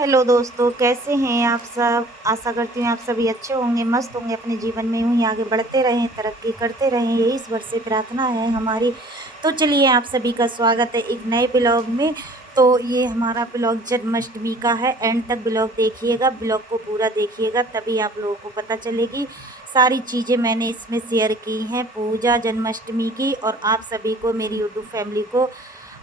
Hello दोस्तों, कैसे हैं आप सब। आशा करती हूँ आप सभी अच्छे होंगे, मस्त होंगे, अपने जीवन में यूँ ही आगे बढ़ते रहें, तरक्की करते रहें, यही ईश्वर से प्रार्थना है हमारी। तो चलिए, आप सभी का स्वागत है एक नए ब्लॉग में। तो ये हमारा ब्लॉग जन्माष्टमी का है। एंड तक ब्लॉग देखिएगा, ब्लॉग को पूरा देखिएगा, तभी आप लोगों को पता चलेगी। सारी चीज़ें मैंने इसमें शेयर की हैं पूजा जन्माष्टमी की, और आप सभी को, मेरी यूट्यूब फैमिली को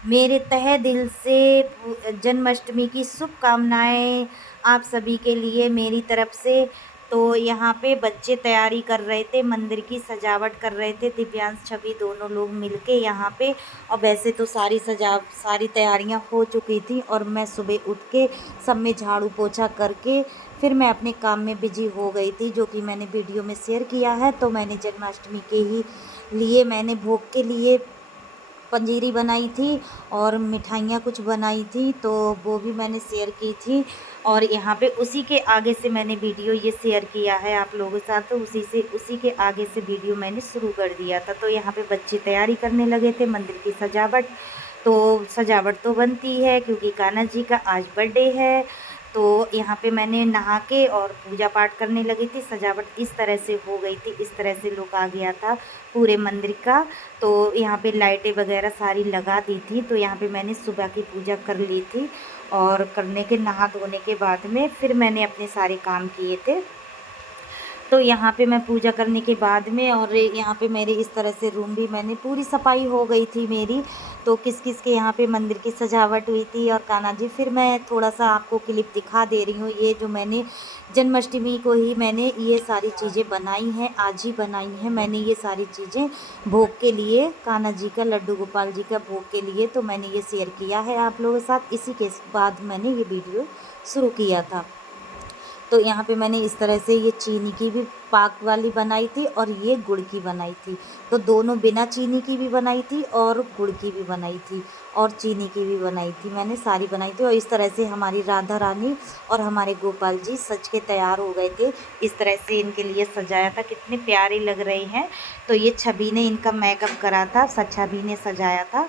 मेरे तहे दिल से जन्माष्टमी की शुभकामनाएं आप सभी के लिए मेरी तरफ से। तो यहाँ पे बच्चे तैयारी कर रहे थे, मंदिर की सजावट कर रहे थे, दिव्यांश छवि दोनों लोग मिलके यहाँ पे। और वैसे तो सारी तैयारियाँ हो चुकी थी, और मैं सुबह उठ के सब में झाड़ू पोछा करके फिर मैं अपने काम में बिजी हो गई थी, जो कि मैंने वीडियो में शेयर किया है। तो मैंने जन्माष्टमी के ही लिए मैंने भोग के लिए पंजीरी बनाई थी और मिठाइयाँ कुछ बनाई थी, तो वो भी मैंने शेयर की थी। और यहाँ पे उसी के आगे से मैंने वीडियो ये शेयर किया है आप लोगों के साथ, तो उसी के आगे से वीडियो मैंने शुरू कर दिया था। तो यहाँ पे बच्चे तैयारी करने लगे थे मंदिर की सजावट। तो सजावट तो बनती है क्योंकि कान्हा जी का आज बर्थडे है। तो यहाँ पे मैंने नहा के और पूजा पाठ करने लगी थी। सजावट इस तरह से हो गई थी, इस तरह से लुक आ गया था पूरे मंदिर का। तो यहाँ पे लाइटें वगैरह सारी लगा दी थी। तो यहाँ पे मैंने सुबह की पूजा कर ली थी, और करने के नहा धोने के बाद में फिर मैंने अपने सारे काम किए थे। तो यहाँ पे मैं पूजा करने के बाद में, और यहाँ पे मेरे इस तरह से रूम भी मैंने पूरी सफाई हो गई थी मेरी। तो किस किस के यहाँ पे मंदिर की सजावट हुई थी और कान्हा जी, फिर मैं थोड़ा सा आपको क्लिप दिखा दे रही हूँ। ये जो मैंने जन्माष्टमी को ही मैंने ये सारी चीज़ें बनाई हैं, आज ही बनाई हैं मैंने ये सारी चीज़ें भोग के लिए, कान्हा जी का, लड्डू गोपाल जी का भोग के लिए। तो मैंने ये शेयर किया है आप लोगों के साथ। इसी के बाद मैंने ये वीडियो शुरू किया था। तो यहाँ पे मैंने इस तरह से ये चीनी की भी पाक वाली बनाई थी, और ये गुड़ की बनाई थी। तो दोनों बिना चीनी की भी बनाई थी और गुड़ की भी बनाई थी और चीनी की भी बनाई थी, मैंने सारी बनाई थी। और इस तरह से हमारी राधा रानी और हमारे गोपाल जी सज के तैयार हो गए थे। इस तरह से इनके लिए सजाया था, कितने प्यारे लग रहे हैं। तो ये छवि ने इनका मेकअप करा था, छवि ने सजाया था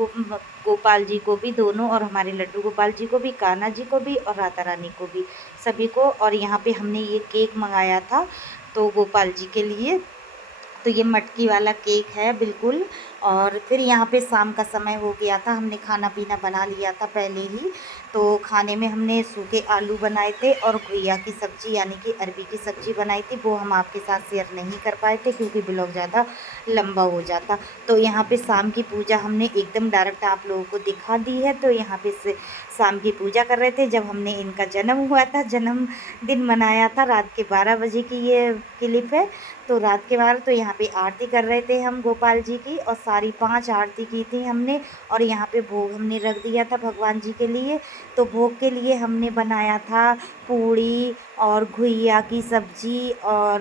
गोपाल जी को भी दोनों, और हमारे लड्डू गोपाल जी को भी, कान्हा जी को भी, और राधा रानी को भी, सभी को। और यहाँ पे हमने ये केक मंगाया था तो गोपाल जी के लिए। तो ये मटकी वाला केक है बिल्कुल। और फिर यहाँ पे शाम का समय हो गया था, हमने खाना पीना बना लिया था पहले ही। तो खाने में हमने सूखे आलू बनाए थे और घुइया की सब्ज़ी यानी कि अरबी की सब्ज़ी बनाई थी। वो हम आपके साथ शेयर नहीं कर पाए थे क्योंकि ब्लॉग ज़्यादा लंबा हो जाता। तो यहाँ पे शाम की पूजा हमने एकदम डायरेक्ट आप लोगों को दिखा दी है। तो यहाँ पे से शाम की पूजा कर रहे थे जब हमने इनका जन्म हुआ था, जन्मदिन मनाया था। रात के 12 बजे की ये क्लिप है। तो रात के 12 तो यहाँ पे आरती कर रहे थे हम गोपाल जी की, और सारी 5 आरती की थी हमने। और यहाँ पे भोग हमने रख दिया था भगवान जी के लिए। तो भोग के लिए हमने बनाया था पूड़ी और घुइया की सब्ज़ी और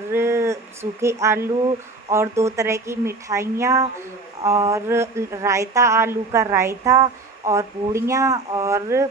सूखे आलू और 2 तरह की मिठाइयाँ और रायता, आलू का रायता और पूड़ियाँ और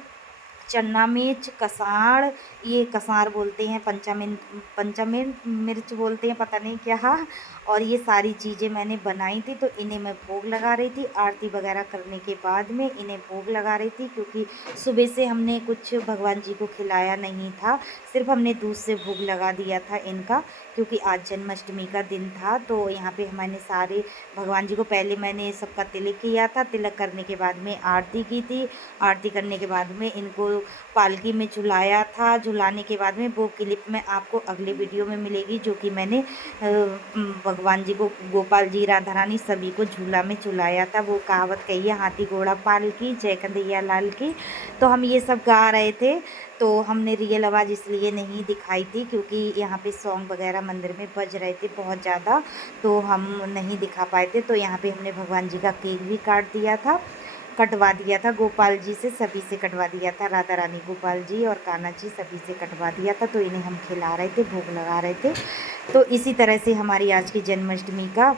चन्ना मिर्च, कसार, ये कसार बोलते हैं, पंचामिर्च मिर्च बोलते हैं, पता नहीं क्या। और ये सारी चीज़ें मैंने बनाई थी। तो इन्हें मैं भोग लगा रही थी, आरती वगैरह करने के बाद में इन्हें भोग लगा रही थी, क्योंकि सुबह से हमने कुछ भगवान जी को खिलाया नहीं था, सिर्फ हमने दूध से भोग लगा दिया था इनका, क्योंकि आज जन्माष्टमी का दिन था। तो यहाँ पे मैंने सारे भगवान जी को, पहले मैंने सबका तिलक किया था, तिलक करने के बाद में आरती की थी। आरती करने के बाद में इनको पालकी में झुलाया था। झुलाने के बाद में वो क्लिप में आपको अगले वीडियो में मिलेगी, जो कि मैंने भगवान जी को, गोपाल जी, राधा रानी सभी को झूला में झुलाया था। वो कहावत कही है, हाथी घोड़ा पालकी जय कन्हैया लाल की। तो हम ये सब गा रहे थे। तो हमने रियल आवाज़ इसलिए नहीं दिखाई थी क्योंकि यहाँ पे सॉन्ग वगैरह मंदिर में बज रहे थे बहुत ज़्यादा, तो हम नहीं दिखा पाए थे। तो यहाँ पे हमने भगवान जी का केक भी काट दिया था, कटवा दिया था गोपाल जी से, सभी से कटवा दिया था, राधा रानी, गोपाल जी और कान्हा जी सभी से कटवा दिया था। तो इन्हें हम खिला रहे थे, भोग लगा रहे थे। तो इसी तरह से हमारी आज की जन्माष्टमी का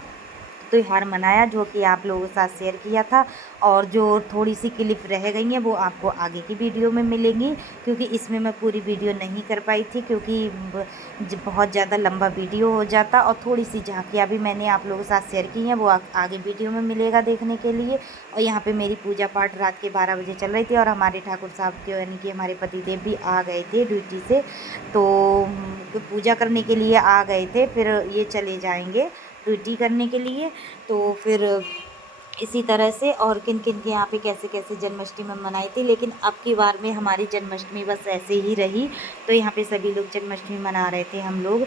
त्यौहार मनाया, जो कि आप लोगों के साथ शेयर किया था। और जो थोड़ी सी क्लिप रह गई हैं वो आपको आगे की वीडियो में मिलेंगी, क्योंकि इसमें मैं पूरी वीडियो नहीं कर पाई थी, क्योंकि बहुत ज़्यादा लंबा वीडियो हो जाता। और थोड़ी सी झांकियाँ भी मैंने आप लोगों के साथ शेयर की हैं, वो आगे वीडियो में मिलेगा देखने के लिए। और यहाँ पे मेरी पूजा पाठ रात के 12 बजे चल रही थी, और हमारे ठाकुर साहब के यानी कि हमारे पतिदेव भी आ गए थे ड्यूटी से, तो पूजा करने के लिए आ गए थे। फिर ये चले जाएंगे ड्यूटी करने के लिए। तो फिर इसी तरह से और किन किन के यहाँ पे कैसे कैसे जन्माष्टमी मनाई थी, लेकिन अब की बार में हमारी जन्माष्टमी बस ऐसे ही रही। तो यहाँ पे सभी लोग जन्माष्टमी मना रहे थे, हम लोग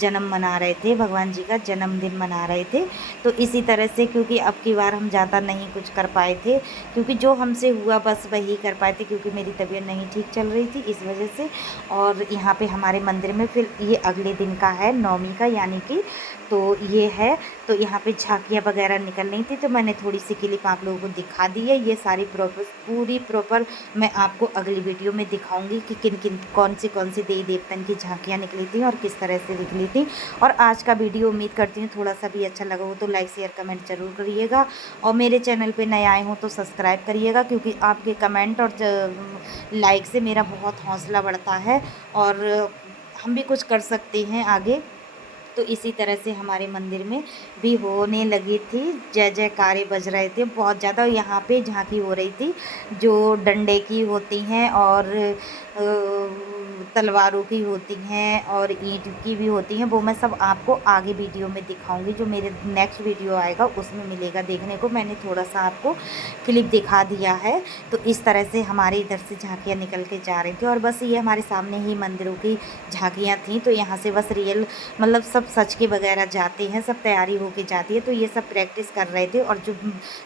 जन्म मना रहे थे, भगवान जी का जन्मदिन मना रहे थे। तो इसी तरह से, क्योंकि अब की बार हम ज़्यादा नहीं कुछ कर पाए थे, क्योंकि जो हमसे हुआ बस वही कर पाए थे, क्योंकि मेरी तबीयत नहीं ठीक चल रही थी इस वजह से। और यहाँ पे हमारे मंदिर में फिर ये अगले दिन का है, नवमी का, यानी कि तो ये है। तो यहाँ पे झांकियाँ वगैरह निकल रही थी, तो मैंने थोड़ी सी क्लिप आप लोगों को दिखा दी है। ये सारी पूरी प्रॉपर मैं आपको अगली वीडियो में दिखाऊंगी कि किन किन कौन सी देवी देवतन की झांकियाँ निकली थी और किस तरह से निकली थी। और आज का वीडियो उम्मीद करती हूँ थोड़ा सा भी अच्छा लगा हो तो लाइक शेयर कमेंट ज़रूर करिएगा। और मेरे चैनल पर नए आए हों तो सब्सक्राइब करिएगा, क्योंकि आपके कमेंट और लाइक से मेरा बहुत हौसला बढ़ता है, और हम भी कुछ कर सकते हैं आगे। तो इसी तरह से हमारे मंदिर में भी होने लगी थी, जय जयकारे बज रहे थे बहुत ज़्यादा। यहाँ पे झांकी हो रही थी जो डंडे की होती हैं और तलवारों की होती हैं और ईंट की भी होती हैं, वो मैं सब आपको आगे वीडियो में दिखाऊंगी। जो मेरे नेक्स्ट वीडियो आएगा उसमें मिलेगा देखने को। मैंने थोड़ा सा आपको क्लिप दिखा दिया है। तो इस तरह से हमारे इधर से झांकियाँ निकल के जा रही थी, और बस ये हमारे सामने ही मंदिरों की झांकियाँ थी। तो यहाँ से बस रियल मतलब सब सच के वगैरह जाते हैं, सब तैयारी होके जाती है। तो ये सब प्रैक्टिस कर रहे थे, और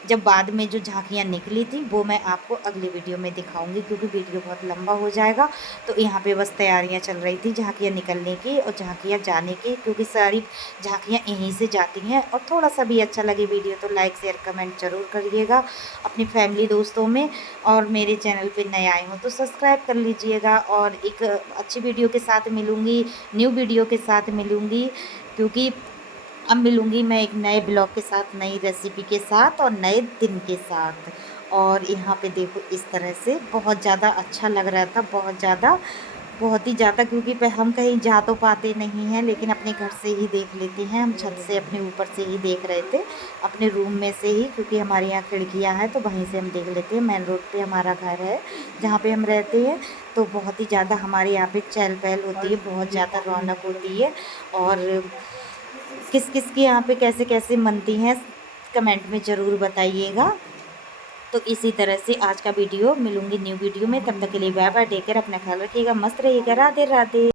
जब बाद में जो झांकियाँ निकली थी वो मैं आपको अगली वीडियो में दिखाऊंगी, क्योंकि वीडियो बहुत लंबा हो जाएगा। तो यहाँ पे बस तैयारियाँ चल रही थी झांकियाँ निकलने की और झांकियाँ जाने की, क्योंकि सारी झांकियाँ यहीं से जाती हैं। और थोड़ा सा भी अच्छा लगे वीडियो तो लाइक शेयर कमेंट ज़रूर करिएगा अपनी फैमिली दोस्तों में। और मेरे चैनल पे नए आए हों तो सब्सक्राइब कर लीजिएगा। और एक अच्छी वीडियो के साथ मिलूँगी, न्यू वीडियो के साथ मिलूँगी, क्योंकि अब मिलूँगी मैं एक नए ब्लॉग के साथ, नई रेसिपी के साथ और नए दिन के साथ। और यहाँ पे देखो इस तरह से बहुत ज़्यादा अच्छा लग रहा था, बहुत ही ज़्यादा, क्योंकि हम कहीं जा तो पाते नहीं हैं, लेकिन अपने घर से ही देख लेते हैं। हम छत से अपने ऊपर से ही देख रहे थे, अपने रूम में से ही, क्योंकि हमारे यहाँ खिड़कियाँ हैं तो वहीं से हम देख लेते हैं। मेन रोड पे हमारा घर है जहाँ पे हम रहते हैं। तो बहुत ही ज़्यादा हमारे यहाँ पे चहल पहल होती है, बहुत ज़्यादा रौनक होती है। और किस किस के यहाँ पे कैसे कैसे मनती हैं कमेंट में ज़रूर बताइएगा। तो इसी तरह से आज का वीडियो, मिलूँगी न्यू वीडियो में, तब तक के लिए बाय बाय, टेक केयर, अपना ख्याल रखिएगा, मस्त रहिएगा, राधे राधे।